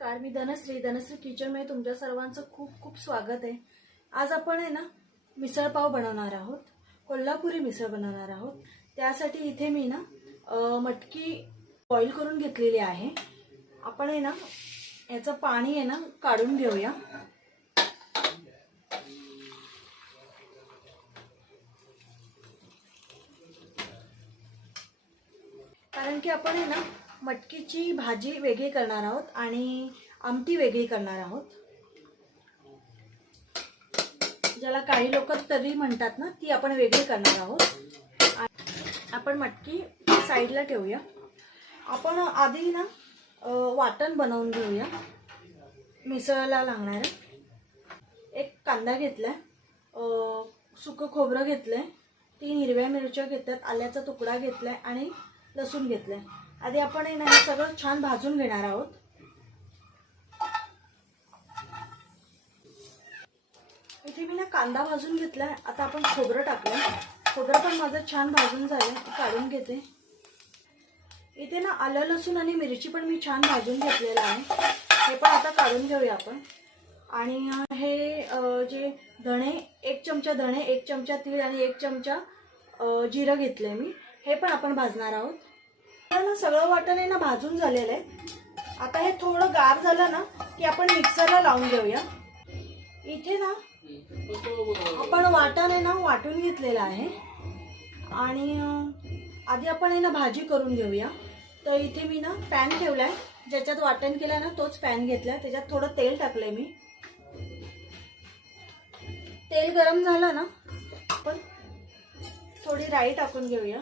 नमस्कार मी धनश्री. धनश्री किचनमध्ये तुमच्या सर्वांचं खूप खूप स्वागत आहे. आज आपण आहे ना मिसळपाव बनवणार आहोत. कोल्हापुरी मिसळ बनवणार आहोत. त्यासाठी इथे मी ना मटकी बॉईल करून घेतलेली आहे. आपण आहे ना याचं पाणी आहे ना काढून घेऊया. कारण की आपण आहे ना मटकीची भाजी वेगळी करणार आहोत आणि आमटी वेगळी करणार आहोत. ज्याला काही लोक तरी म्हणतात ना ती आपण वेगळी करणार आहोत. आपण मटकी साईडला ठेवूया. आपण आधी ना वाटण बनवून घेऊया. मिसळला लागणार. एक कांदा घेतलाय. आहे सुकं खोबरं घेतलंय. तीन हिरव्या मिरच्या घेतल्यात आल्याचा तुकडा घेतलाय आणि लसूण घेतलाय. आधी आपण हे ना हे सगळं छान भाजून घेणार आहोत. इथे मी ना कांदा भाजून घेतलाय. आता आपण खोबरं टाकलं खोबरं पण माझं छान भाजून झालं काढून घेते. इथे ना आलं लसूण आणि मिरची पण मी छान भाजून घेतलेलं आहे. हे पण आता काढून घेऊया आपण. आणि हे जे धणे एक चमचा धणे एक चमचा तीळ आणि एक चमचा जिरं घेतलंय मी. हे पण आपण भाजणार आहोत. ना सगळं वाटण आहे ना भाजून झालेलं आहे. आता हे थोडं गार झालं ना की आपण मिक्सरला लावून घेऊया इथे ना आपण वाटण आहे ना वाटून घेतलेलं आहे. आणि आधी आपण आहे ना भाजी करून घेऊया तर इथे मी ना पॅन ठेवलाय. ज्याच्यात वाटण केलं ना तोच पॅन घेतलाय. त्याच्यात थोडं तेल टाकलंय मी. तेल गरम झालं ना आपण थोडी राई टाकून घेऊया.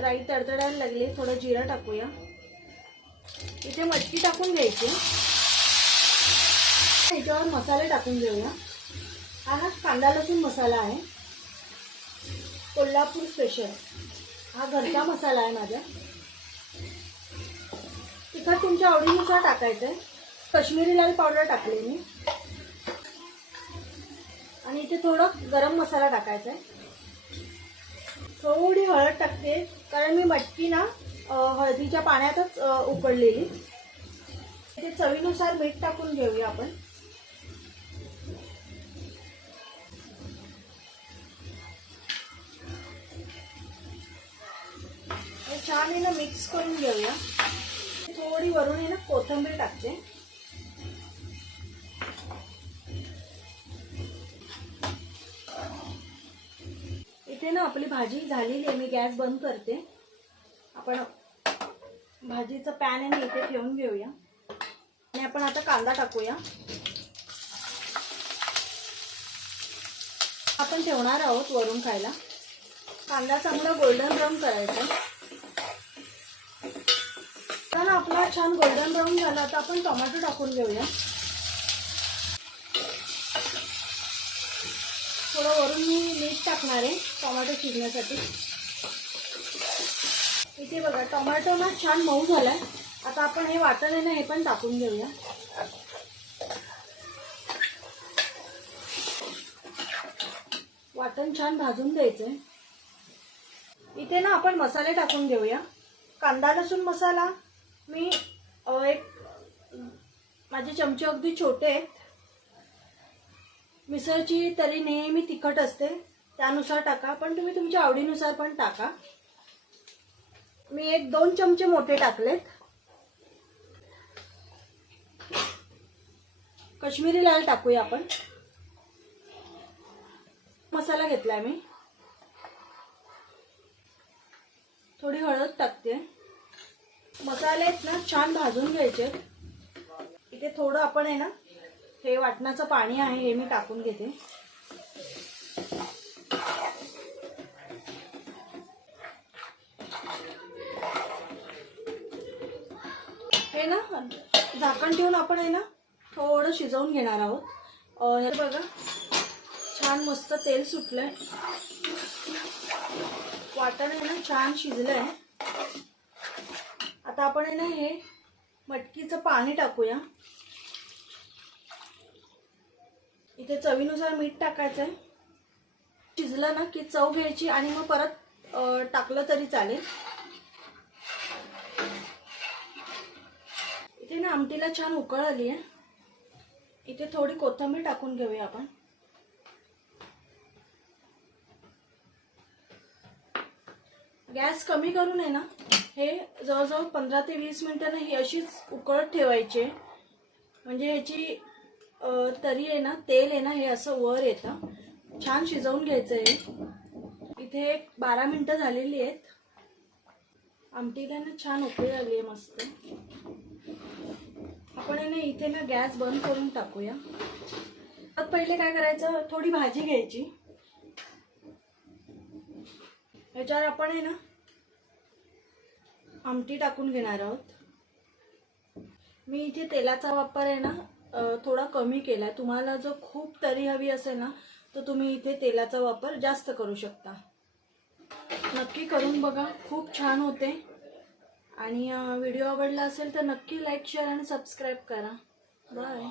राई तडतडायला लागली. थोडं जिरं टाकूया. इथे मटकी टाकून घ्यायची. याच्यावर मसाले टाकून घेऊया. हा हा कांदा लसूण मसाला आहे. कोल्हापूर स्पेशल हा घरचा मसाला आहे माझा. तिखट तुमच्या आवडीनुसार टाकायचं आहे. कश्मीरी लाल पावडर टाकली मी. आणि इथे थोडं गरम मसाला टाकायचा आहे. थोडी हळद टाकते कारण मी मटकी ना हळदीच्या पाण्यातच उकडलेली. ते चवीनुसार मीठ टाकून घेऊया आपण. छान आहे ना मिक्स करून घेऊया. थोडी वरून आहे ना कोथिंबीर टाकते. इथे ना आपली भाजी झालेली आहे मी गॅस बंद करते. आपण भाजीचं पॅन आहे ना इथे ठेवून घेऊया. आणि आपण आता कांदा टाकूया. आपण ठेवणार आहोत वरून खायला. कांदा चांगला गोल्डन ब्राऊन करायचा ना आपला छान गोल्डन ब्राऊन झाला तर आपण टोमॅटो टाकून घेऊया. थोडं वरून मी मीठ टाकणार आहे टोमॅटो शिजण्यासाठी. इथे बघा टोमॅटो ना छान मऊ झालाय. आता आपण हे वाटण आहे ना हे पण टाकून घेऊया. वाटण छान भाजून द्यायचं आहे इथे ना आपण मसाले टाकून घेऊया. कांदा लसूण मसाला. मी एक माझे चमचे अगदी छोटे आहेत. मिसळची तरी नेहमी तिखट असते त्यानुसार टाका. पण तुम्ही तुमच्या आवडीनुसार पण टाका. मी एक दोन चमचे मोठे टाकलेत. कश्मीरी लाल टाकूया आपण. मसाला घेतलाय मी. थोडी हळद टाकते. मसाले आहेत ना छान भाजून घ्यायचे. इथे थोडं आपण आहे ना हे वाटणाचं पाणी आहे हे मी टाकून घेते. हे ना झाकण ठेवून आपण आहे ना थोडं शिजवून घेणार आहोत. हे बघा छान मस्त तेल सुटलंय. वाटण आहे ना छान शिजलंय. आता आपण आहे ना हे मटकीचं पाणी टाकूया. इथे चवीनुसार मीठ टाकायचं आहे शिजलं ना की चव घ्यायची आणि मग परत टाकलं तरी चालेल. इथे ना आमटीला छान उकळ आली आहे. इथे थोडी कोथिंबीर टाकून घेऊया आपण. गॅस कमी करून आहे ना. हे जवळजवळ पंधरा ते वीस मिनिटं ही अशीच उकळत ठेवायची म्हणजे ह्याची तरी आहे ना तेल आहे ना हे असं वर येतं. छान शिजवून घ्यायचं आहे इथे एक बारा मिनटं झालेली आहेत. आमटीला ना छान उकळी आली आहे मस्त. आपण आहे ना इथे ना गॅस बंद करून टाकूया. तर पहिले काय करायचं थोडी भाजी घ्यायची. याच्यावर आपण आहे ना आमटी टाकून घेणार आहोत. मी इथे तेलाचा वापर आहे ना थोडा कमी केला आहे तुम्हाला जर खूप तरी हवी असेल ना तर तुम्ही इथे तेलाचा वापर जास्त करू शकता. नक्की करून बघा. खूप छान होते. आणि व्हिडिओ आवडला असेल तर नक्की लाईक शेअर आणि सबस्क्राईब करा. बाय.